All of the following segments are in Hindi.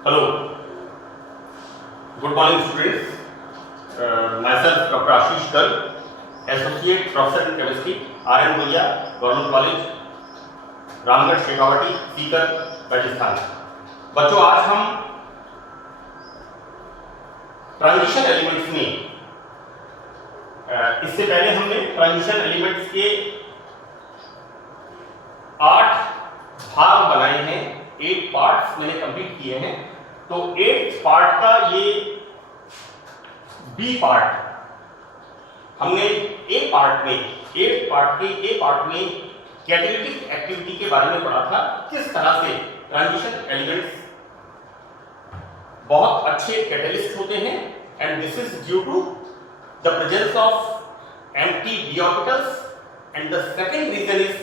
Hello, good morning students. Myself Dr. Ashish Garg, Associate Professor in Chemistry, R.M. Lohiya, Government College, Ramgarh Shekhawati, Sikar, Rajasthan. बच्चों, आज हम ट्रांजिशन एलिमेंट्स में इससे पहले हमने ट्रांजिशन एलिमेंट्स के 8 भाग बनाए हैं, 8 पार्ट्स मैंने कंप्लीट किए हैं। तो 8 पार्ट का ये बी पार्ट हमने ए पार्ट में कैटालिटिक एक्टिविटी के बारे में पढ़ा था, किस तरह से ट्रांजिशन एलिमेंट्स बहुत अच्छे कैटलिस्ट होते हैं and this is due to the presence of empty d orbitals and the second reason is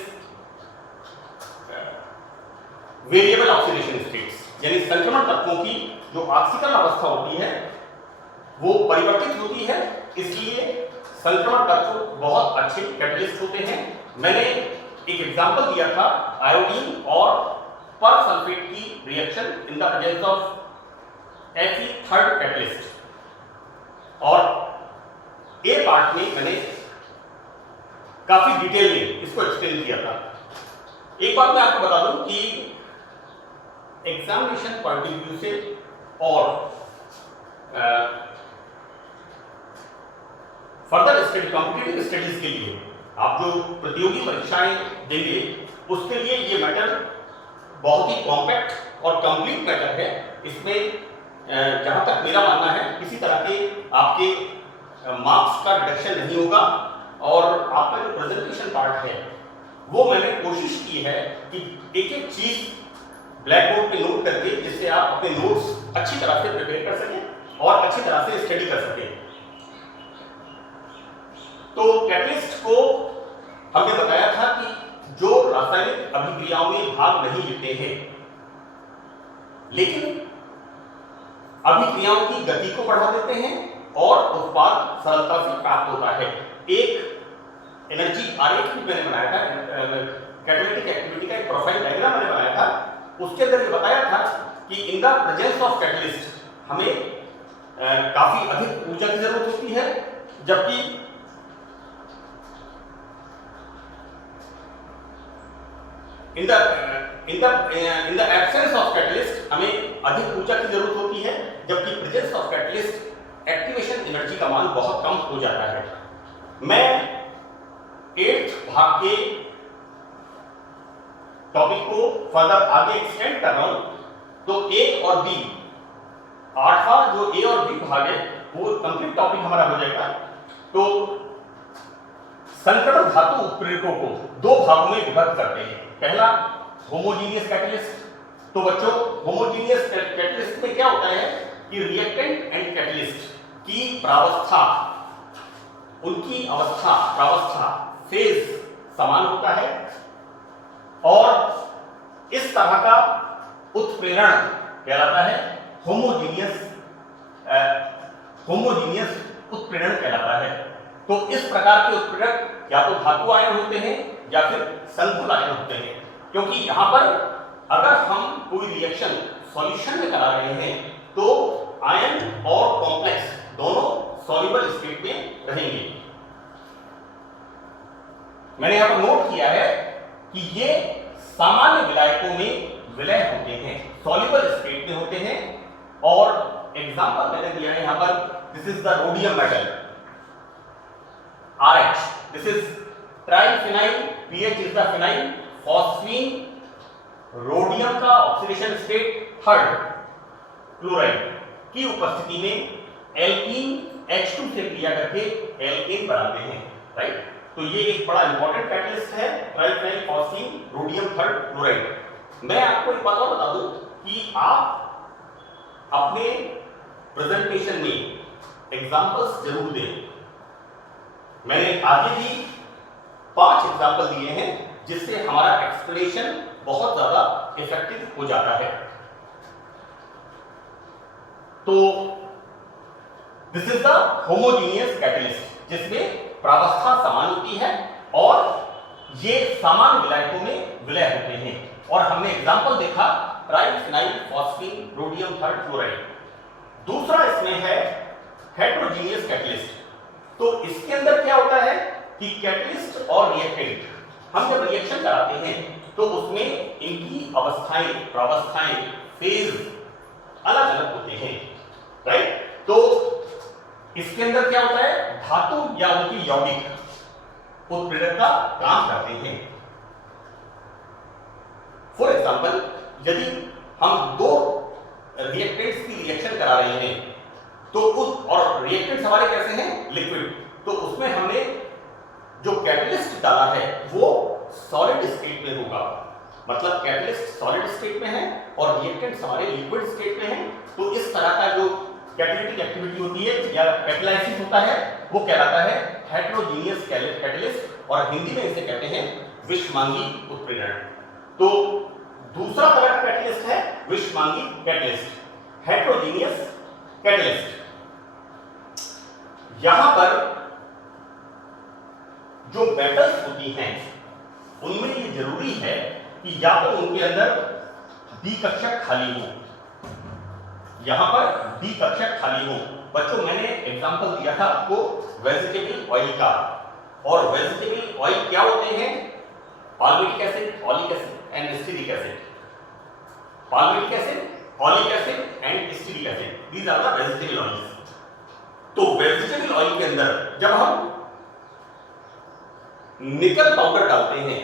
variable oxidation states, यानी संक्रमण तत्वों की जो ऑक्सीकरण अवस्था होती है वो परिवर्तित होती है, इसलिए संक्रमण तत्व बहुत अच्छे कैटलिस्ट होते हैं। मैंने एक एग्जांपल दिया था आयोडीन और परसल्फेट की reaction in the presence of Fe third catalyst, और ए पार्ट में मैंने काफी डिटेल में इसको एक्सप्लेन किया था। एक बात मैं आपको बता दूं कि एग्जामिनेशन पॉइंट ऑफ व्यू से और फर्दर स्टडी कॉम्पिटिटिव स्टडीज के लिए आप जो प्रतियोगी परीक्षाएं देंगे उसके लिए ये मैटर बहुत ही कॉम्पैक्ट और कंप्लीट मैटर है। इसमें जहां तक मेरा मानना है किसी तरह के आपके मार्क्स का डिडक्शन नहीं होगा, और आपका जो प्रेजेंटेशन पार्ट है वो मैंने कोशिश की है कि एक एक चीज ब्लैक बोर्ड पे नोट करके, जिससे आप अपने नोट्स अच्छी तरह से प्रिपेयर कर सकें और अच्छी तरह से स्टडी कर सकें। तो कैटलिस्ट को हमने बताया था कि जो रासायनिक अभिक्रियाओं में भाग नहीं लेते हैं लेकिन अभिक्रियाओं की गति को बढ़ा देते हैं और उत्पाद सरलता से प्राप्त होता है। एक एनर्जी आरेख भी मैंने बनाया था, कैटालिटिक एक्टिविटी का एक प्रोफाइल डायग्राम मैंने बनाया था, उसके अंदर ये बताया था कि इन द प्रेजेंस ऑफ कैटलिस्ट हमें काफी अधिक ऊर्जा की जरूरत होती है, जबकि in the absence of catalyst हमें अधिक ऊर्जा की जरूरत होती है, जबकि presence of catalyst activation energy का मान बहुत कम हो जाता है। मैं 8th भाग के टॉपिक को फर्दर आगे एक्सटेंड कर रहा हूं, तो ए और बी 8वां जो ए और बी भाग है वो कंप्लीट टॉपिक हमारा हो जाएगा। तो संक्रमण धातु उत्प्रेरकों को 2 भागों में विभक्त करते हैं। पहला होमोजीनियस कैटलिस्ट। तो बच्चों, होमोजीनियस कैटलिस्ट में क्या होता है कि रिएक्टेंट एंड कैटलिस्ट की प्रावस्था, उनकी प्रावस्था फेज समान होता है, और इस तरह का उत्प्रेरण कहलाता है होमोजीनियस उत्प्रेरण कहलाता है। तो इस प्रकार के उत्प्रेरक या तो धातु आयन होते हैं या फिर संकुल आयन होते हैं, क्योंकि यहां पर अगर हम कोई रिएक्शन सॉल्यूशन में करा रहे हैं तो आयन और कॉम्प्लेक्स दोनों सॉल्युबल स्टेट में रहेंगे। मैंने यहां पर नोट किया है कि ये सामान्य विलायकों में विलय होते हैं, सॉल्युबल स्टेट में होते हैं, और एग्जांपल मैंने दिया है यहां पर, this is the rhodium metal RH, this is triphenyl, pH is the phenyl, phosphine, rhodium का ऑक्सीडेशन स्टेट थर्ड, क्लोराइड की उपस्थिति में एल्कीन H2 से क्रिया करके एल्केन बनाते हैं, राइट। तो ये एक बड़ा इंपॉर्टेंट कैटलिस्ट है, triphenyl, phosphine, rhodium third, chloride. मैं आपको एक बात और बता दूं कि आप अपने प्रेजेंटेशन में एग्जांपल्स जरूर दें। मैंने आगे भी 5 एग्जांपल दिए हैं जिससे हमारा एक्सप्लेनेशन बहुत ज्यादा इफेक्टिव हो जाता है। तो this is the homogeneous catalyst, जिसमें प्रावस्था समान होती है और ये समान विलायकों में विलय होते हैं। और हमने एग्जांपल देखा triphenyl phosphine rhodium third fluoride. दूसरा इसमें है हेट्रोजीनियस कैटलिस्ट। तो इसके अंदर क्या होता है कि कैटलिस्ट और रिएक्टेंट हम जब रिएक्शन कराते हैं तो उसमें इनकी अवस्थाएं, प्रावस्थाएं, फेज अलग अलग होते हैं, राइट। तो इसके अंदर क्या होता है, धातु या उनकी यौगिक उत्प्रेरक का काम करते हैं। फॉर एग्जाम्पल, यदि हम दो रिएक्टेंट्स की रिएक्शन करा रहे हैं तो उस, और रिएक्टेंट्स हमारे कैसे हैं, लिक्विड, तो उसमें हमने जो कैटलिस्ट डाला है वो सॉलिड स्टेट में होगा। मतलब कैटलिस्ट सॉलिड स्टेट में है और रिएक्टेंट्स हमारे लिक्विड स्टेट में है। तो इस तरह का जो कैटालिटिक एक्टिविटी होती है या कैटालाइसिस होता है वो कहलाता है हेट्रोजीनियस कैटलिस्ट, और हिंदी में इसे कहते हैं विषमांगी उत्प्रेरण। तो दूसरा तरह का कैटलिस्ट है विषमांगी कैटलिस्ट, हेट्रोजीनियस कैटलिस्ट। यहां पर जो मेटल्स होती हैं उनमें ये जरूरी है कि या तो उनके अंदर द्विकक्षक खाली हो, यहां पर द्विकक्षक खाली हो। बच्चों, मैंने एग्जांपल दिया था आपको वेजिटेबल ऑयल का, और वेजिटेबल ऑयल क्या होते हैं, palmitic acid, oleic acid and stearic acid. Palmitic acid, oleic acid and stearic acid, these are the vegetable oils. तो वेजिटेबल ऑयल के अंदर जब हम निकल पाउडर डालते हैं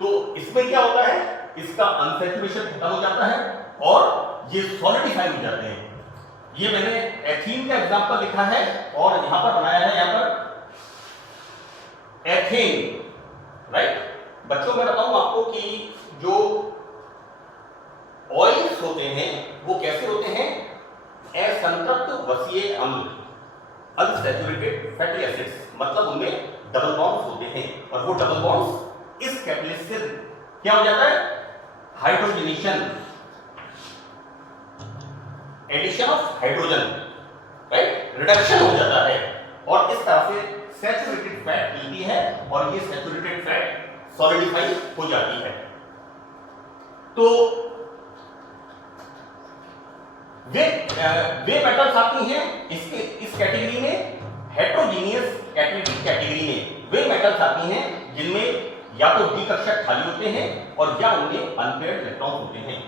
तो इसमें क्या होता है, इसका अनसैचुरेशन खत्म हो जाता है और ये सॉलिडिफाई हो जाते हैं। ये मैंने एथीन का एग्जांपल लिखा है और यहां पर बनाया है, यहां पर एथेन, राइट। बच्चों, मैं बताऊं आपको कि जो ऑयल्स होते हैं वो कैसे होते हैं, असंतृप्त वसीय अम्ल, अनसैचुरेटेड फैटी एसिड्स, मतलब उनमें डबल बॉन्ड्स होते हैं, और वो डबल बॉन्ड्स इस कैटलिस्ट से क्या हो जाता है, hydrogenation, addition of hydrogen, right, reduction हो जाता है, और इस तरह से सैचुरेटेड फैट मिलती है और ये सैचुरेटेड फैट सॉलिडिफाई हो जाती है। तो वे मेटल्स आती हैं इस कैटेगरी में, हेट्रोजीनियस कैटेगरी में वे मेटल्स आती हैं जिनमें या तो द्विकक्षक खाली होते हैं और या उनमें अनपेयर्ड इलेक्ट्रॉन होते हैं।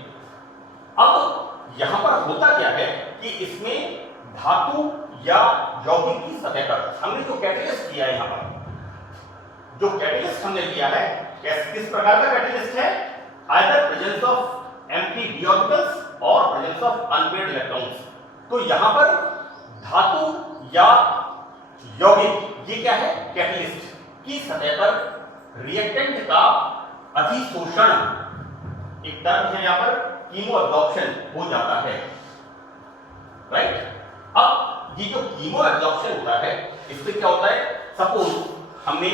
अब यहां पर होता क्या है कि इसमें धातु या यौगिक की सतह पर हमने जो कैटलिस्ट किया है, यहां पर जो कैटलिस्ट हमने लिया है, किस प्रकार का कैटलिस्ट है, either presence of empty d orbitals और प्रेजेंस ऑफ अनपेयर्ड इलेक्ट्रॉन्स। तो यहां पर धातु या यौगिक, ये क्या है, कैटलिस्ट की सतह पर रिएक्टेंट का अधिशोषण, एक टर्म है यहां पर कीमो एब्जॉर्प्शन, हो जाता है, राइट। अब ये जो कीमो एब्जॉर्प्शन होता है इससे क्या होता है, सपोज हमने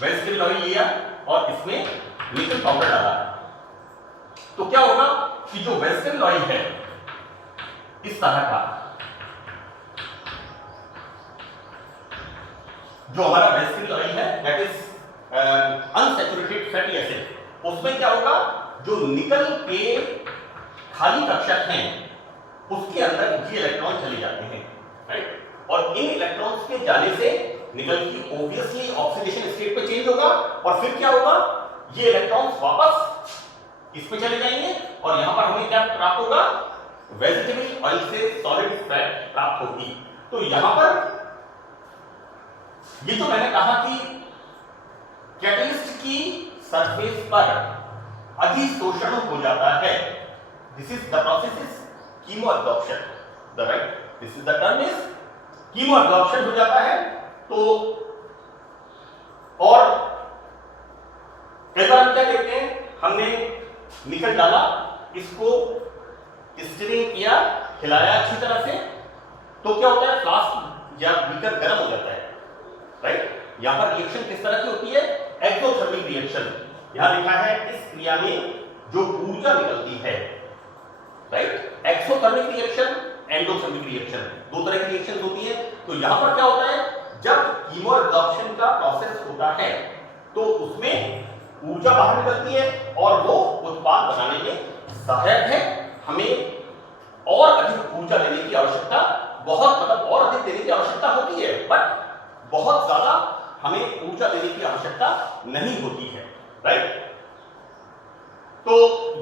वेजिटेबल ऑयल लिया और इसमें निकल पाउडर डाला, तो क्या होगा कि जो वेजिटेबल ऑयल है इस तरह का, जो हमारा वेजिटेबल ऑयल है that is unsaturated fatty acid, उसमें क्या होगा, जो निकल के खाली कक्षक हैं उसके अंदर ये इलेक्ट्रॉन चले जाते हैं, राइट। और इन इलेक्ट्रॉन्स के जाने से निकल की ऑब्वियसली ऑक्सीडेशन स्टेट पे चेंज होगा, और फिर क्या होगा, ये इलेक्ट्रॉन्स वापस इसमें चले जाएंगे और यहां पर हमें क्या प्राप्त होगा, वेजिटेबल ऑयल से सॉलिड फैट प्राप्त होगी। तो यहां पर ये जो मैंने कहा कि कैटलिस्ट की सरफेस पर अधिशोषण हो जाता है, this is the process is chemo absorption, the right, this is the term is chemo absorption हो जाता है। तो और एक बार हम क्या कहते हैं, हमने निकल डाला, इसको स्टीरिंग किया, हिलाया अच्छी तरह से, तो क्या होता है, फ्लास्क या बीकर गर्म हो जाता है, राइट। यहां पर रिएक्शन किस तरह की होती है, एक्सोथर्मिक रिएक्शन, यहां लिखा है इस क्रिया में जो ऊर्जा निकलती है, right. Exothermic reaction, endothermic reaction, दो तरह की रिएक्शन होती है। तो यहां पर क्या होता है, जब कीमो एब्जॉर्प्शन का प्रोसेस होता है तो उसमें ऊर्जा बाहर निकलती है और वो उत्पाद बनाने में सहायक है। हमें और अधिक ऊर्जा देने की आवश्यकता, बहुत मतलब और अधिक देने की आवश्यकता होती है, बट बहुत ज्यादा हमें ऊर्जा देने की आवश्यकता नहीं होती है, राइट। तो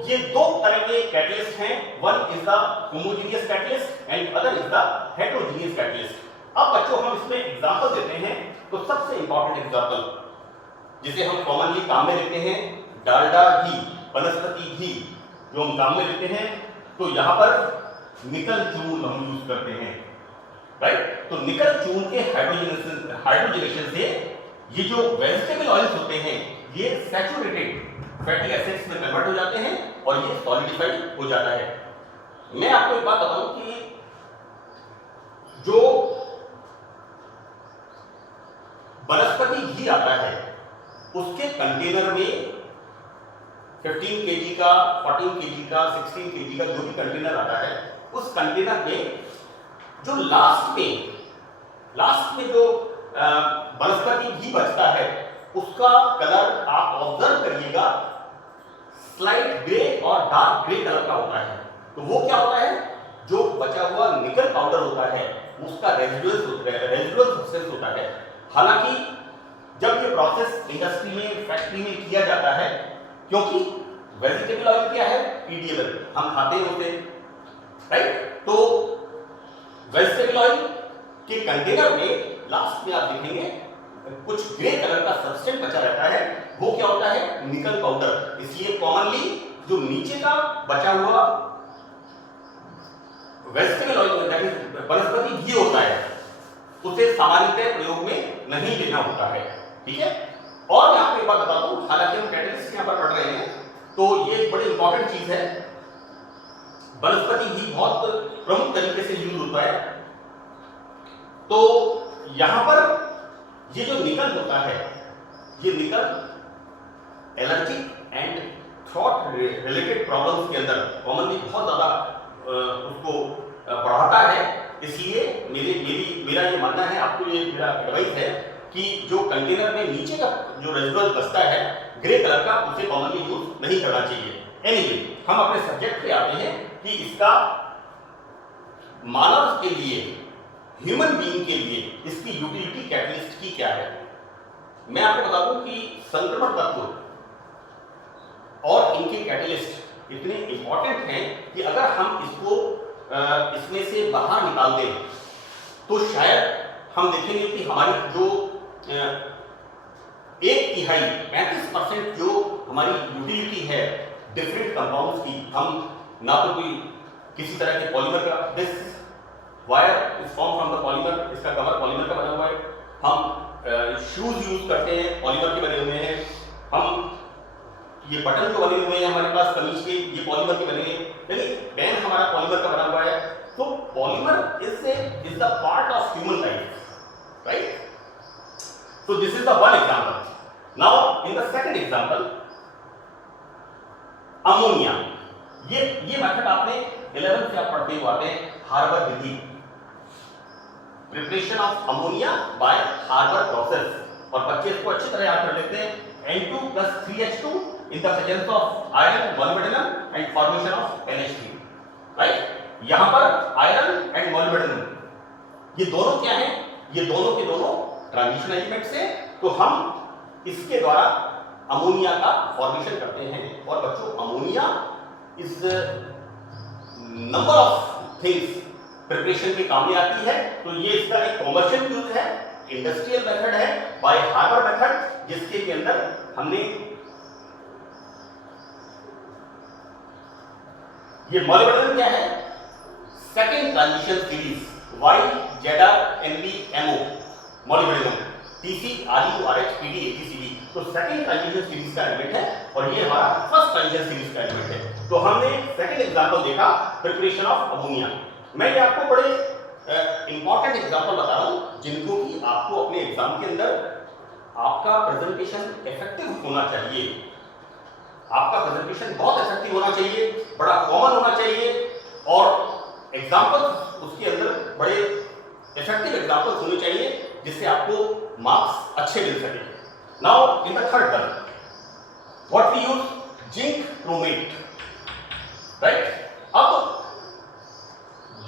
ये दो तरह के कैटलिस्ट हैं, one is the homogeneous catalyst and other is the heterogeneous catalyst. अब बच्चों हम इसमें एग्जांपल देते हैं, तो सबसे इंपॉर्टेंट एग्जांपल जिसे हम कॉमनली काम में लेते हैं, डालडा घी, वनस्पति घी जो हम काम में लेते हैं, तो यहां पर निकल चूर्ण हम यूज करते हैं, राइट। तो निकल चूर्ण के हाइड्रोजनेशन से ये जो वेजिटेबल ऑयल्स होते हैं ये सैचुरेटेड फैटी एसिड्स में कन्वर्ट हो जाते हैं और ये सॉलिडिफाइड हो जाता है। मैं आपको एक बात बताऊं कि जो वनस्पति घी आता है उसके कंटेनर में 15 केजी का, 14 केजी का, 16 केजी का जो भी कंटेनर आता है, उस कंटेनर में जो लास्ट में जो वनस्पति घी बचता है उसका कलर आप ऑब्जर्व करिएगा, स्लाइट ग्रे और डार्क ग्रे कलर का होता है। तो वो क्या होता है, जो बचा हुआ निकल पाउडर होता है उसका रेजिडुअल सब्सटेंस होता है। हालांकि जब ये प्रोसेस इंडस्ट्री में, फैक्ट्री में किया जाता है, क्योंकि वेजिटेबल ऑयल क्या है, ईडिएबल, हम खाते हैं उसे, राइट। तो वेजिटेबल ऑयल के कंटेनर में लास्ट में आप देखेंगे कुछ ग्रे कलर का सब्सटेंस बचा रहता है, वो क्या होता है, निकल पाउडर। इसलिए कॉमनली जो नीचे का बचा हुआ वेजिटेबल ऑयल वनस्पति घी होता है उसे सामान्यतः प्रयोग में नहीं लेना होता है, ठीक है। और मैं आपको एक बात बता दूं, हालांकि हम कैटलिस्ट यहां पर पढ़ रहे हैं, तो ये एक बड़ी इंपॉर्टेंट चीज है। वनस्पति घी बहुत प्रमुख तरीके से यूज होता है। तो यहां पर ये जो निकल होता है, ये निकल allergy and throat related problems के अंदर कॉमनली बहुत ज्यादा उसको बढ़ाता है। इसलिए मेरा ये मानना है, आपको ये मेरा एडवाइस है कि जो कंटेनर में नीचे का जो रेजिडुअल बचता है ग्रे कलर का, उसे कॉमनली यूज नहीं करना चाहिए। एनीवे, हम अपने सब्जेक्ट पे आते हैं कि इसका मानव के लिए, ह्यूमन बीइंग के लिए इसकी यूटिलिटी कैटलिस्ट की क्या है। मैं आपको बता दूं कि संक्रमण तत्व और इनके कैटलिस्ट इतने इंपॉर्टेंट हैं कि अगर हम इसको इसमें से बाहर निकाल दें तो शायद हम देखेंगे कि हमारी जो 1/3 जो हमारी यूटिलिटी है डिफरेंट कंपाउंड्स की, हम ना तो कोई किसी तरह के पॉलीमर का, this wire is form from the polymer, इसका कवर पॉलीमर का बना हुआ है। हम शूज यूज करते हैं, पॉलीमर के बने हुए हैं। हम ये बटन जो बने हुए हैं हमारे पास कमीज के, ये पॉलीमर के बने हैं, यानी पेन हमारा पॉलीमर का बना हुआ है। तो polymer is the part of human life, right. So this is the one example. Now in the second example, ammonia. ये मेथड आपने 11th से आप पढ़ते हुए आते हैं, हार्बर विधि, preparation of ammonia by Haber process. और बच्चे इसको अच्छी तरह याद कर लेते हैं, N2 + 3H2 in the presence of iron, molybdenum and formation of NH3, right. यहां पर आयरन एंड मोलिब्डेनम ये दोनों क्या है, ये दोनों के दोनों ट्रांजिशन एलिमेंट्स है। तो हम इसके द्वारा अमोनिया का फॉर्मेशन करते हैं। और बच्चों, ammonia is number of things preparation के काम में आती है। तो ये इसका एक कॉमर्शियल यूज है, इंडस्ट्रियल मेथड है, बाय हार्बर मेथड, जिसके अंदर हमने ये मॉलिब्डेनम क्या है, second transition series, YZRNBMO molybdenum, TCRURHPDATCD। तो सेकेंड ट्रांजिशन सीरीज का एलिमेंट है और ये हमारा फर्स्ट ट्रांजिशन सीरीज का एलिमेंट है। तो हमने सेकेंड एग्जांपल देखा, प्रिपरेशन ऑफ अमोनिया। मैं ये आपको बड़े इंपॉर्टेंट एग्जांपल बता रहा हूं जिनको कि आपको अपने एग्जाम के अंदर आपका प्रेजेंटेशन इफेक्टिव होना चाहिए। आपका प्रेजेंटेशन बहुत इफेक्टिव होना चाहिए, बड़ा कॉमन होना चाहिए और एग्जांपल्स उसके अंदर बड़े इफेक्टिव एग्जांपल्स होने चाहिए जिससे आपको मार्क्स अच्छे मिल सके। Now in the third one, what we use, zinc chromate, right. अब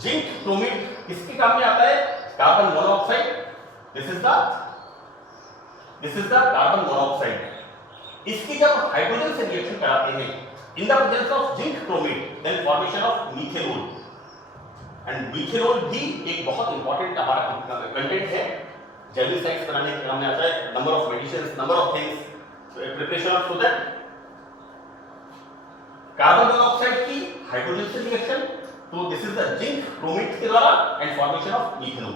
जिंक क्रोमेट किसके काम में आता है? Carbon monoxide. This is the carbon monoxide. इसकी जब हाइड्रोजन से रिएक्शन कराते हैं in the presence of zinc chromate, then formation of methanol. And methanol भी एक बहुत इंपॉर्टेंट हमारा कंटेंट है, जैविसाइड्स बनाने के काम में आता है, number of medicines, number of things, preparation of so that carbon monoxide की हाइड्रोजन से रिएक्शन, तो this is the zinc chromate के द्वारा एंड फॉर्मेशन ऑफ मीथेनॉल।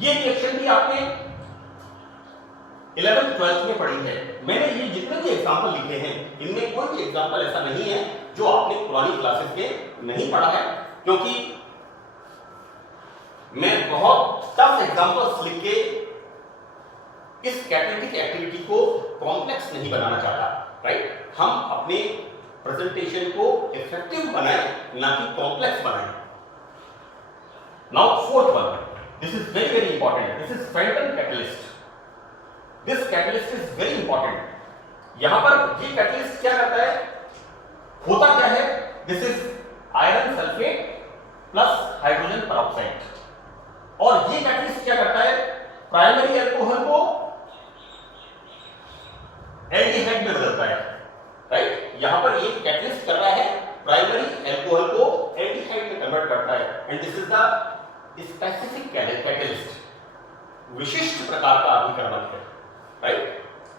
ये रिएक्शन भी आपने 11th 12th में पढ़ी है। मैंने ये जितने भी एग्जांपल लिखे हैं इनमें कोई भी एग्जांपल ऐसा नहीं है जो आपने पुरानी क्लासेस में नहीं पढ़ा है, क्योंकि मैं बहुत टफ एग्जांपल्स लिख के इस कैटालिटिक एक्टिविटी को कॉम्प्लेक्स नहीं बनाना चाहता, राइट। हम अपने प्रेजेंटेशन को इफेक्टिव बनाएं, ना कि कॉम्प्लेक्स बनाएं। Now fourth one, this is very very important, this is Fenton catalyst. This catalyst is very important. यहां पर ये कैटलिस्ट क्या करता है, होता क्या है, this is iron sulphate plus hydrogen peroxide. और ये कैटलिस्ट क्या करता है, प्राइमरी अल्कोहल को एल्डिहाइड में बदलता है, राइट। यहां पर ये कैटलिस्ट कर रहा है प्राइमरी अल्कोहल को एल्डिहाइड में कन्वर्ट करता है, and this is the specific catalyst, विशिष्ट प्रकार का अभिकर्मक है, राइट।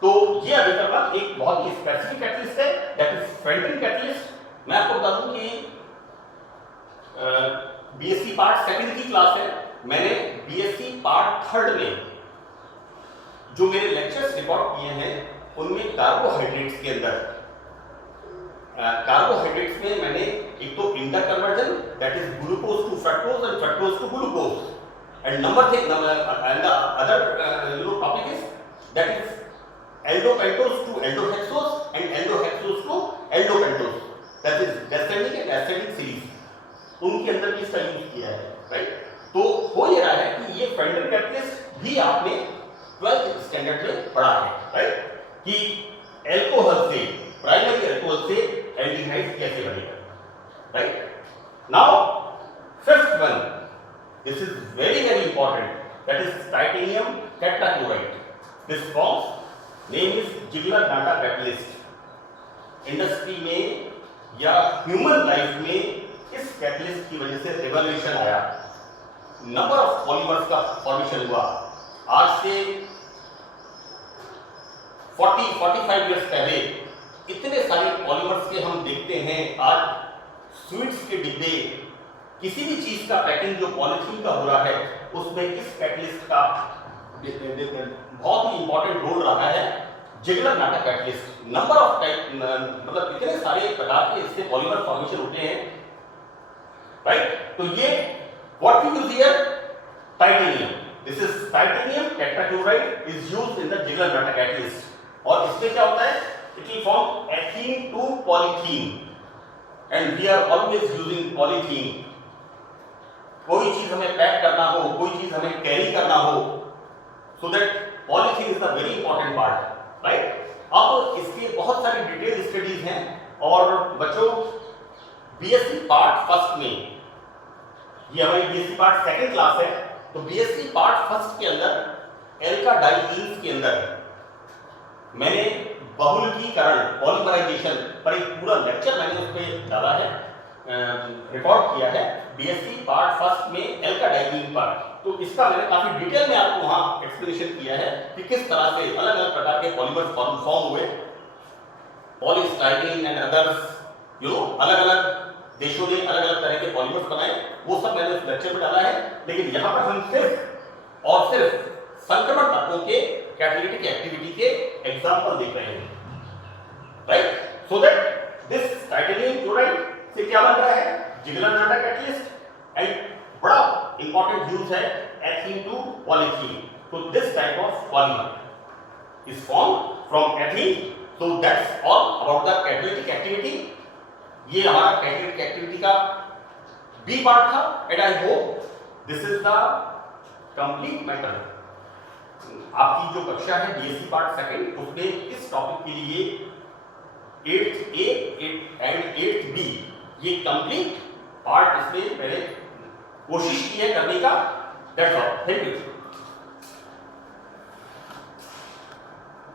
तो ये अभिकर्मक एक बहुत ही स्पेसिफिक कैटलिस्ट है, दैट इज फेंटन कैटलिस्ट। मैं आपको बता दूं कि बीएससी पार्ट सेकंड की क्लास है, मैंने बीएससी पार्ट थर्ड में जो मेरे लेक्चर्स रिकॉर्ड किए हैं उनमें कार्बोहाइड्रेट्स के अंदर कार्बोहाइड्रेट्स में मैंने एक तो inter conversion, that is glucose to fructose and fructose to glucose, and number thing and the other topic is that is aldopentose to aldohexose and aldohexose to aldopentose, that is descending and acidic series, उनके अंदर भी इसका यूज किया है, राइट। तो हो ये रहा है कि ये फेंटन कैटलिस्ट भी आपने 12th स्टैंडर्ड में पढ़ा है, राइट, कि अल्कोहल से, प्राइमरी अल्कोहल से एल्डिहाइड कैसे बनेगा, right. Now fifth one, this is very very important, that is titanium tetrachloride. This forms name is Ziegler Natta catalyst. Industry में या ह्यूमन लाइफ में इस कैटलिस्ट की वजह से रिवॉल्यूशन आया, नंबर ऑफ पॉलीमर्स का फॉर्मेशन हुआ। आज से 40-45 इयर्स पहले इतने सारे पॉलीमर्स के हम देखते हैं। आज स्वीट्स के डिब्बे, किसी भी चीज का पैकिंग जो पॉलिथीन का हो रहा है उसमें इस कैटलिस्ट का बहुत ही इंपॉर्टेंट रोल रहा है। जिगलर-नाटा कैटलिस्ट, नंबर ऑफ टाइप, मतलब इतने सारे प्रकार के इससे पॉलीमर फॉर्मेशन होते हैं, राइट। तो ये what we use here, titanium, this is titanium tetrachloride is used in the Ziegler Natta catalyst. और इसमें क्या होता है, it will form ethene to polythene, and we are always using polythene. कोई चीज हमें पैक करना हो, कोई चीज हमें कैरी करना हो, so that polythene is the very important part, right. अब इसके बहुत सारी डिटेल स्टडीज हैं, और बच्चों बीएससी पार्ट फर्स्ट में, ये हमारी बीएससी पार्ट सेकंड क्लास है, तो बीएससी पार्ट फर्स्ट के अंदर एल्का डाइईन्स के अंदर मैंने बहुलकीकरण, पॉलीमराइजेशन पर एक पूरा लेक्चर मैंने उस पर डाला है, रिकॉर्ड किया है, बीएससी पार्ट फर्स्ट में एल्का डाइईन पर। तो इसका मैंने काफी डिटेल में आपको वहां एक्सप्लेनेशन किया है कि किस तरह से अलग अलग प्रकार के पॉलीमर फॉर्म हुए, पॉलीस्टाइरीन एंड अदर्स, अलग अलग देशों ने अलग अलग तरह के पॉलीमर्स बनाए, वो सब मैंने उस लेक्चर में डाला है। लेकिन यहाँ पर हम सिर्फ और सिर्फ संक्रमण तत्वों के कैटालिटिक एक्टिविटी के एग्जांपल देख रहे हैं, right. So that this titanium chloride से क्या बन रहा है, जिगलर-नाटा कैटलिस्ट, एंड बड़ा इंपॉर्टेंट यूज है एथीन टू पॉलीथीन। तो this type of polymer is formed from ethene. So that's all about the catalytic activity. ये हमारा कैटालिटिक एक्टिविटी का बी पार्ट था, and I hope this is the complete matter. आपकी जो कक्षा है बीएससी पार्ट सेकंड, उसमें इस टॉपिक के लिए 8th A and 8th B ये कंप्लीट पार्ट इसमें मैंने कोशिश की है करने का। That's all, thank you.